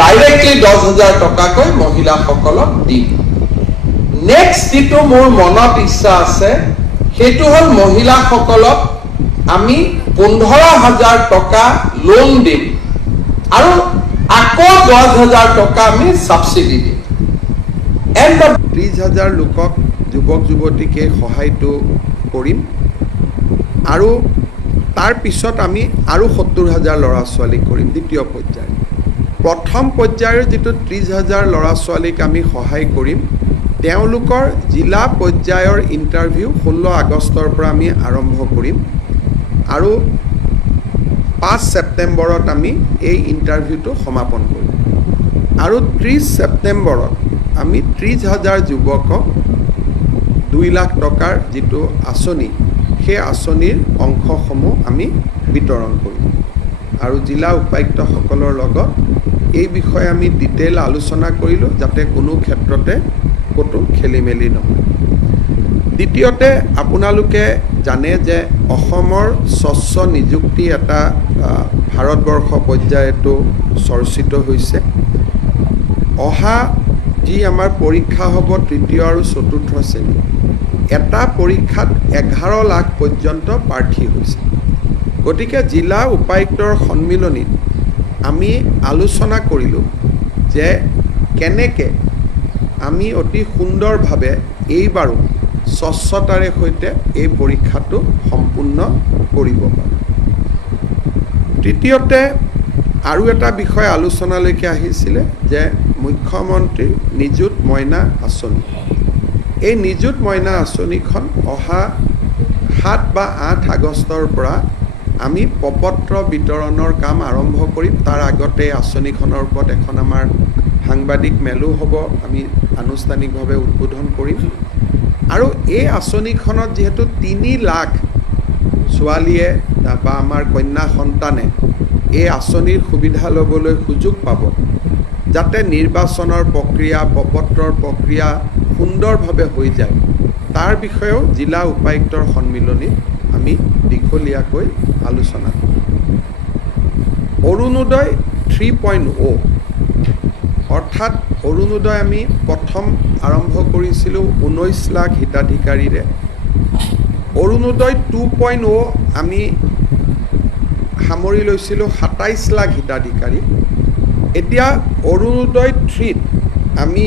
Directly 10,000 টকাকৈ মহিলাসকলক দিম। নেক্সট যিটো মোৰ মনত ইচ্ছা আছে সেইটো হ'ল মহিলাসকলক আমি 15,000 টকা লোন দিম আৰু আকৌ 10,000 টকা আমি সাবসিডি দিম। 30,000 লোকক যুৱক যুৱতীকে সহায়টো কৰিম আৰু তাৰ পিছত আমি আৰু 70,000 ল'ৰা ছোৱালীক কৰিম দ্বিতীয় পৰ্যায়। প্ৰথম পৰ্যায়ৰ যিটো 30,000 ল'ৰা ছোৱালীক আমি সহায় কৰিম তেওঁলোকৰ জিলা পৰ্যায়ৰ ইণ্টাৰভিউ 16 আগষ্টৰ পৰা আমি আৰম্ভ কৰিম আৰু 5 ছেপ্টেম্বৰত আমি এই ইণ্টাৰভিউটো সমাপন কৰিম আৰু 30 ছেপ্টেম্বৰত আমি 30,000 যুৱকক 2 লাখ টকাৰ যিটো আঁচনি সেই আঁচনিৰ অংশসমূহ আমি বিতৰণ কৰিম আৰু জিলা উপায়ুক্তসকলৰ লগত এই বিষয়ে আমি ডিটেইল আলোচনা কৰিলোঁ যাতে কোনো ক্ষেত্ৰতে ক'তো খেলি মেলি নহয়। দ্বিতীয়তে আপোনালোকে জানে যে অসমৰ স্বচ্ছ নিযুক্তি এটা ভাৰতবৰ্ষ পৰ্যায়তো চৰ্চিত হৈছে। অহা যি আমাৰ পৰীক্ষা হ'ব তৃতীয় আৰু চতুৰ্থ শ্ৰেণী এটা পৰীক্ষাত 11 লাখ পৰ্যন্ত প্ৰাৰ্থী হৈছে। গতিকে জিলা উপায়ুক্তৰ সন্মিলনীত আমি আলোচনা কৰিলোঁ যে কেনেকৈ আমি অতি সুন্দৰভাৱে এইবাৰো স্বচ্ছতাৰে সৈতে এই পৰীক্ষাটো সম্পূৰ্ণ কৰিব পাৰোঁ। তৃতীয়তে আৰু এটা বিষয় আলোচনালৈকে আহিছিলে যে মুখ্যমন্ত্ৰীৰ নিযুত মইনা আঁচনি। এই নিযুত মইনা আঁচনিখন অহা 7 বা 8 আগষ্টৰ পৰা আমি প্ৰপত্ৰ বিতৰণৰ কাম আৰম্ভ কৰিম। তাৰ আগতে আঁচনিখনৰ ওপৰত এখন আমাৰ সাংবাদিক মেলো হ'ব, আমি আনুষ্ঠানিকভাৱে উদ্বোধন কৰিম আৰু এই আঁচনিখনত যিহেতু 3 লাখ ছোৱালীয়ে বা আমাৰ কন্যা সন্তানে এই আঁচনিৰ সুবিধা ল'বলৈ সুযোগ পাব যাতে নিৰ্বাচনৰ প্ৰক্ৰিয়া প্ৰপত্ৰৰ প্ৰক্ৰিয়া সুন্দৰভাৱে হৈ যায় তাৰ বিষয়েও জিলা উপায়ুক্তৰ সন্মিলনীত আমি দীঘলীয়াকৈ আলোচনা কৰিম। অৰুণোদয় 3.0 অৰ্থাৎ অৰুণোদয় আমি প্ৰথম আৰম্ভ কৰিছিলোঁ 19 লাখ হিতাধিকাৰীৰে। অৰুণোদয় 2.0 আমি সামৰি লৈছিলোঁ 27 লাখ হিতাধিকাৰী। এতিয়া অৰুণোদয় 3ত আমি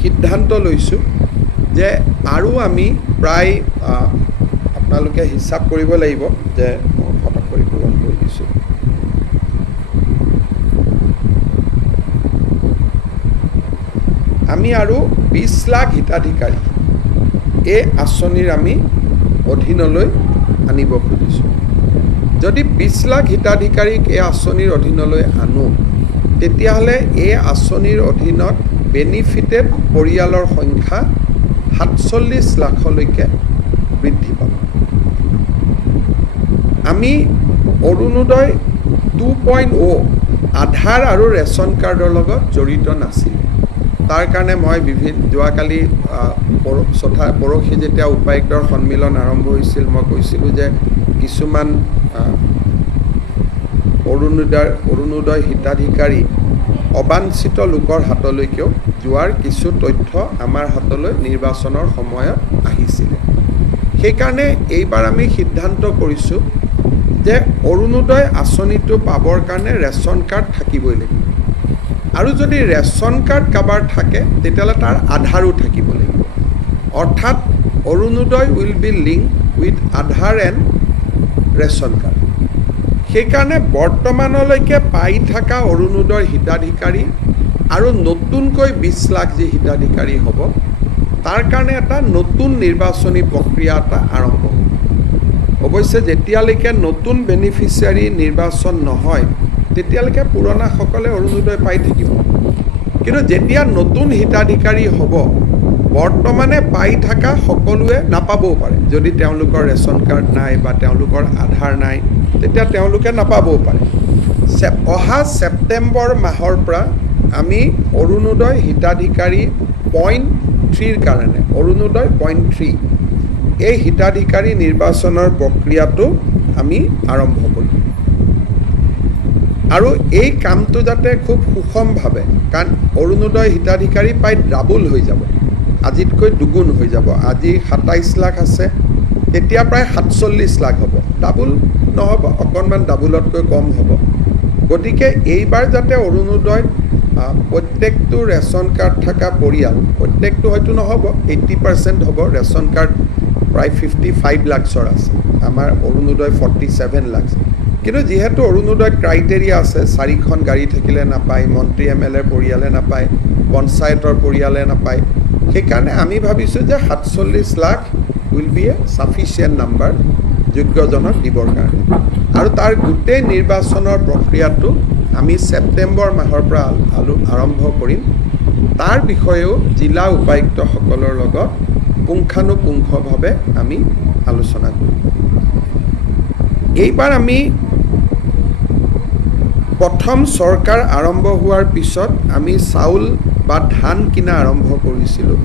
সিদ্ধান্ত লৈছোঁ যে আৰু আমি প্ৰায় আপোনালোকে হিচাপ কৰিব লাগিব যে মই ফটক কৰি পূৰণ কৰি দিছোঁ। আমি আৰু 20 লাখ হিতাধিকাৰী এই আঁচনিৰ আমি অধীনলৈ আনিব খুজিছোঁ। যদি 20 লাখ হিতাধিকাৰীক এই আঁচনিৰ অধীনলৈ আনো তেতিয়াহ'লে এই আঁচনিৰ অধীনত বেনিফিটেড পৰিয়ালৰ সংখ্যা 47 লাখলৈকে বৃদ্ধি পাব। আমি অৰুণোদয় 2.0 আধাৰ আৰু ৰেচন কাৰ্ডৰ লগত জড়িত নাছিলোঁ। তাৰ কাৰণে মই যোৱাকালি পৰহি যেতিয়া উপায়ুক্তৰ সন্মিলন আৰম্ভ হৈছিল মই কৈছিলোঁ যে কিছুমান অৰুণোদয় হিতাধিকাৰী অবাঞ্ছিত লোকৰ হাতলৈকেও যোৱাৰ কিছু তথ্য আমাৰ হাতলৈ নিৰ্বাচনৰ সময়ত আহিছিলে। সেইকাৰণে এইবাৰ আমি সিদ্ধান্ত কৰিছোঁ যে অৰুণোদয় আঁচনিটো পাবৰ কাৰণে ৰেচন কাৰ্ড থাকিবই লাগিব আৰু যদি ৰেচন কাৰ্ড কাৰোবাৰ থাকে তেতিয়াহ'লে তাৰ আধাৰো থাকিব লাগিব। অৰ্থাৎ Orunodoi will be link with Aadhaar and ration card. সেইকাৰণে বৰ্তমানলৈকে পাই থকা অৰুণোদয় হিতাধিকাৰী আৰু নতুনকৈ 20 লাখ যি হিতাধিকাৰী হ'ব তাৰ কাৰণে এটা নতুন নিৰ্বাচনী প্ৰক্ৰিয়া এটা আৰম্ভ হ'ব। অৱশ্যে যেতিয়ালৈকে নতুন বেনিফিচিয়াৰী নিৰ্বাচন নহয় তেতিয়ালৈকে পুৰণাসকলে অৰুণোদয় পাই থাকিব। কিন্তু যেতিয়া নতুন হিতাধিকাৰী হ'ব বৰ্তমানে পাই থকা সকলোৱে নাপাবও পাৰে। যদি তেওঁলোকৰ ৰেচন কাৰ্ড নাই বা তেওঁলোকৰ আধাৰ নাই তেতিয়া তেওঁলোকে নাপাবও পাৰে। অহা ছেপ্টেম্বৰ মাহৰ পৰা আমি অৰুণোদয় হিতাধিকাৰী 0.3ৰ কাৰণে অৰুণোদয় 0.3 এই হিতাধিকাৰী নিৰ্বাচনৰ প্ৰক্ৰিয়াটো আমি আৰম্ভ কৰিম। আৰু এই কামটো যাতে খুব সুষমভাৱে, কাৰণ অৰুণোদয় হিতাধিকাৰী প্ৰায় ডাবল হৈ যাব, আজিতকৈ দুগুণ হৈ যাব। আজি 27 লাখ আছে, তেতিয়া প্ৰায় 47 লাখ হ'ব। ডাবল নহ'ব, অকণমান ডাবলতকৈ কম হ'ব। গতিকে এইবাৰ যাতে অৰুণোদয়ত প্ৰত্যেকটো ৰেচন কাৰ্ড থকা পৰিয়াল, প্ৰত্যেকটো হয়তো নহ'ব, 80% হ'ব। ৰেচন কাৰ্ড প্ৰায় 55 লাখৰ আছে, আমাৰ অৰুণোদয় 47 লাখ। কিন্তু যিহেতু অৰুণোদয়ত ক্ৰাইটেৰিয়া আছে, 4খন গাড়ী থাকিলে নাপায়, মন্ত্ৰী MLA পৰিয়ালে নাপায়, পঞ্চায়তৰ পৰিয়ালে নাপায়, সেইকাৰণে আমি ভাবিছোঁ যে 47 lakh will be a sufficient number যোগ্যজনক দিবৰ কাৰণে। আৰু তাৰ গোটেই নিৰ্বাচনৰ প্ৰক্ৰিয়াটো আমি ছেপ্টেম্বৰ মাহৰ পৰা আৰম্ভ কৰিম। তাৰ বিষয়েও জিলা উপায়ুক্তসকলৰ লগত পুংখানুপুংখভাৱে আমি আলোচনা কৰিম। এইবাৰ আমি প্ৰথম চৰকাৰ আৰম্ভ হোৱাৰ পিছত আমি চাউল বা ধান কিনা আৰম্ভ কৰিছিলোঁ।